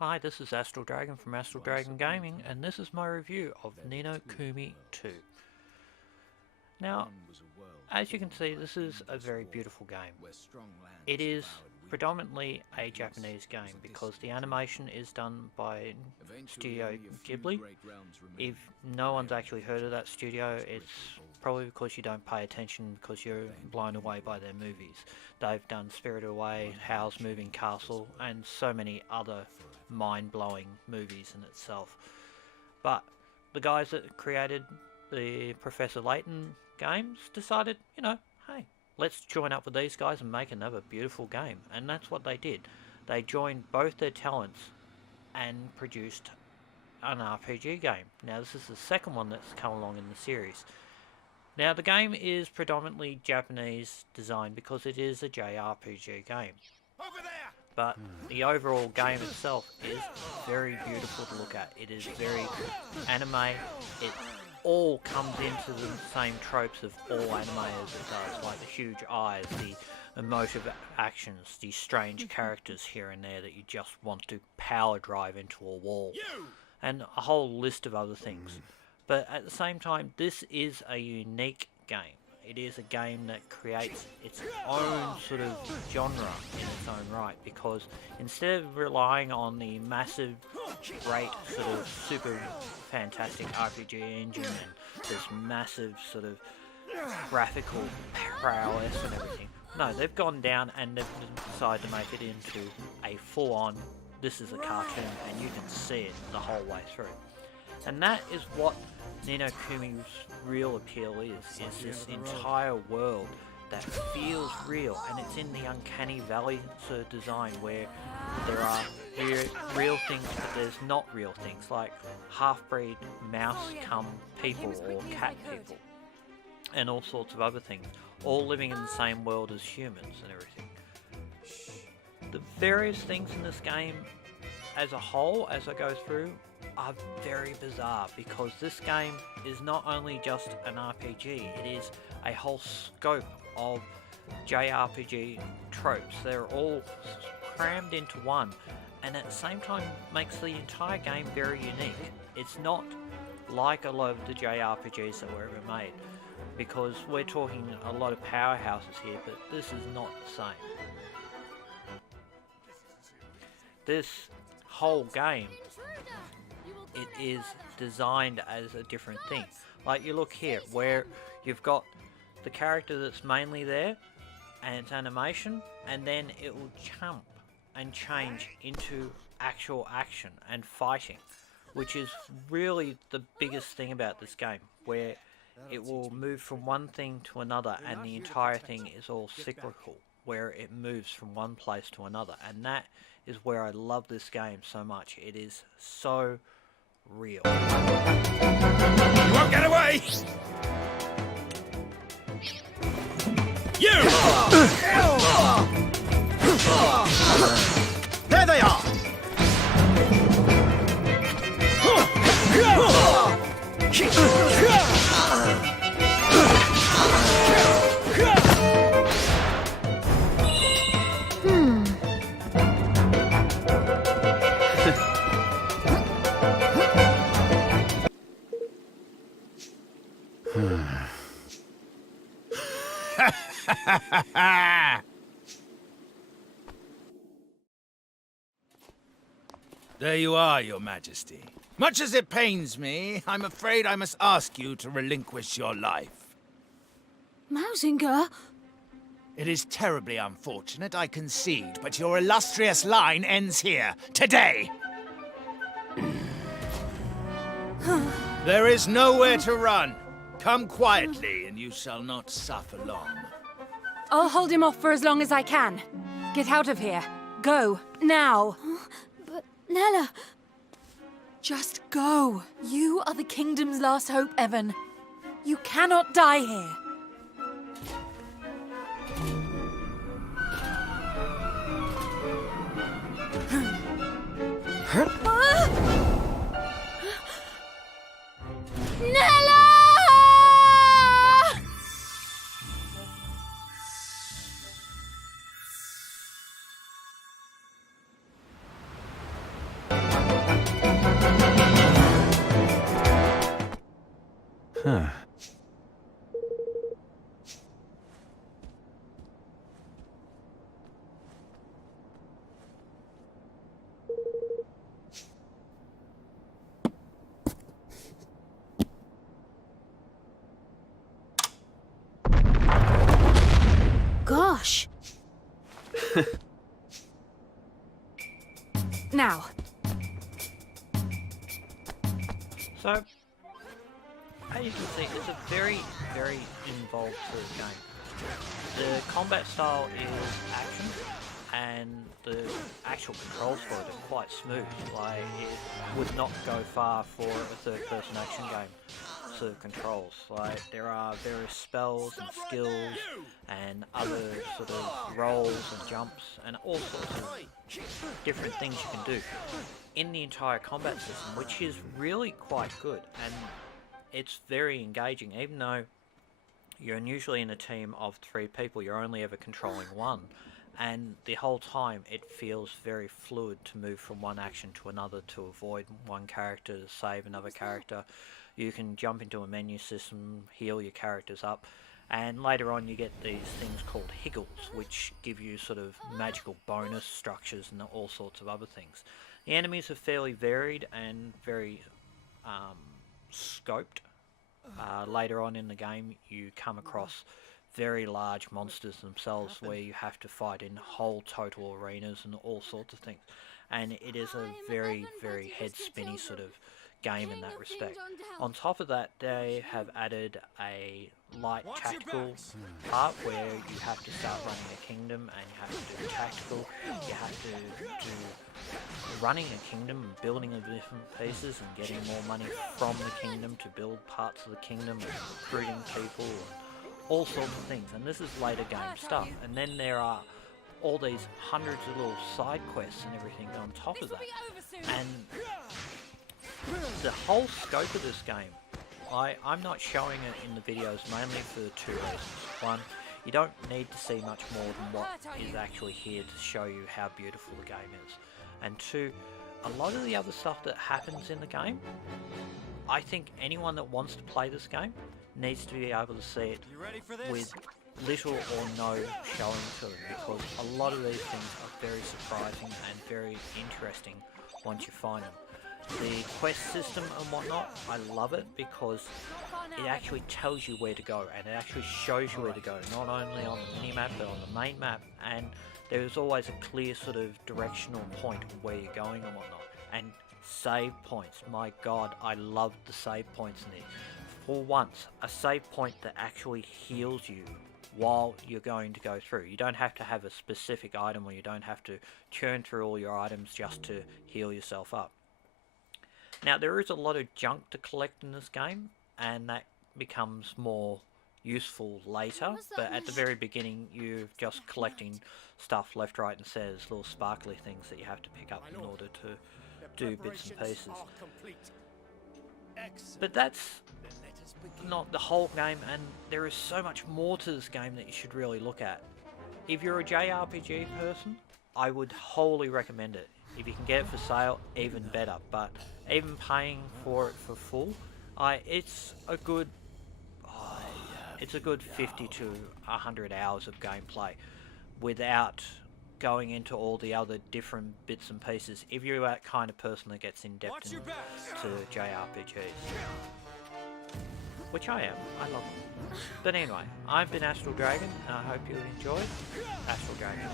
Hi, this is Astral Dragon from Astral Dragon Gaming, and this is my review of No Kumi 2. Now, as you can see, this is a very beautiful game. It is predominantly a Japanese game because the animation is done by Studio Ghibli. If no one's actually heard of that studio, it's probably because you don't pay attention because you're blown away by their movies. They've done Spirited Away, Howl's Moving Castle, and so many other mind-blowing movies in itself. But the guys that created the Professor Layton games decided, hey, let's join up with these guys and make another beautiful game. And that's what they did. They joined both their talents and produced an RPG game. Now this is the second one that's come along in the series. Now the game is predominantly Japanese design because it is a JRPG game. Over there! But the overall game itself is very beautiful to look at. It is very anime. It all comes into the same tropes of all anime as it does, like the huge eyes, the emotive actions, the strange characters here and there that you just want to power drive into a wall, and a whole list of other things. But at the same time, this is a unique game. It is a game that creates its own sort of genre in its own right, because instead of relying on the massive, great, sort of super fantastic RPG engine and this massive sort of graphical prowess and everything, no, they've gone down and they've decided to make it into a full-on, this is a cartoon, and you can see it the whole way through. And that is what No Kumi's real appeal is this entire world that feels real, and it's in the uncanny valley sort of design where there are real things but there's not real things, like half-breed mouse cum people or cat people and all sorts of other things, all living in the same world as humans and everything. The various things in this game as a whole, as I go through, are very bizarre, because this game is not only just an RPG, it is a whole scope of JRPG tropes. They're all crammed into one, and at the same time makes the entire game very unique. It's not like a lot of the JRPGs that were ever made, because we're talking a lot of powerhouses here, but this is not the same. This whole game, it is designed as a different thing. Like you look here, where you've got the character that's mainly there, and it's animation, and then it will jump and change into actual action and fighting, which is really the biggest thing about this game, where it will move from one thing to another, and the entire thing is all cyclical, where it moves from one place to another, and that is where I love this game so much. It is so real. You won't get away! You! There they are! There you are, Your Majesty. Much as it pains me, I'm afraid I must ask you to relinquish your life. Mausinger? It is terribly unfortunate, I concede, but your illustrious line ends here, today! There is nowhere to run. Come quietly, and you shall not suffer long. I'll hold him off for as long as I can. Get out of here. Go, now. But, Nella... Just go. You are the kingdom's last hope, Evan. You cannot die here. Nella! Huh. Gosh! Now, So, as you can see, it's a very, very involved sort of game. The combat style is action, and the actual controls for it are quite smooth. Like, it would not go far for a third-person action game sort of controls. Like, there are various spells and skills and other sort of rolls and jumps and all sorts of different things you can do in the entire combat system, which is really quite good, and it's very engaging. Even though you're usually in a team of 3 people, you're only ever controlling one, and the whole time it feels very fluid to move from one action to another, to avoid one character, to save another character. You can jump into a menu system, heal your characters up, and later on you get these things called higgles, which give you sort of magical bonus structures and all sorts of other things. The enemies are fairly varied and very scoped. Later on in the game you come across very large monsters themselves where you have to fight in whole total arenas and all sorts of things. And it is a very, very head-spinny sort of game in that respect. On top of that, they have added a light tactical part where you have to start running a kingdom and you have to do tactical. You have to do running a kingdom and building of different pieces and getting more money from the kingdom to build parts of the kingdom and recruiting people and all sorts of things. And this is later game stuff. And then there are all these hundreds of little side quests and everything on top of that. And the whole scope of this game, I'm not showing it in the videos mainly for 2 reasons. One, you don't need to see much more than what is actually here to show you how beautiful the game is. And 2, a lot of the other stuff that happens in the game, I think anyone that wants to play this game needs to be able to see it with little or no showing to them, because a lot of these things are very surprising and very interesting once you find them. The quest system and whatnot, I love it because it actually tells you where to go and it actually shows you where to go, not only on the mini-map but on the main map, and there's always a clear sort of directional point of where you're going and whatnot. And save points, my god, I love the save points in there. For once, a save point that actually heals you while you're going to go through. You don't have to have a specific item, or you don't have to churn through all your items just to heal yourself up. Now, there is a lot of junk to collect in this game, and that becomes more useful later, but at the very beginning you're just collecting stuff left, right and centre, little sparkly things that you have to pick up in order to do bits and pieces. But that's not the whole game, and there is so much more to this game that you should really look at. If you're a JRPG person, I would wholly recommend it. If you can get it for sale, even better, but even paying for it for full, it's a good 50 to 100 hours of gameplay without going into all the other different bits and pieces, if you're that kind of person that gets in depth into JRPGs. Which I am. I love them. But anyway, I've been Astral Dragon, and I hope you enjoyed Astral Dragon.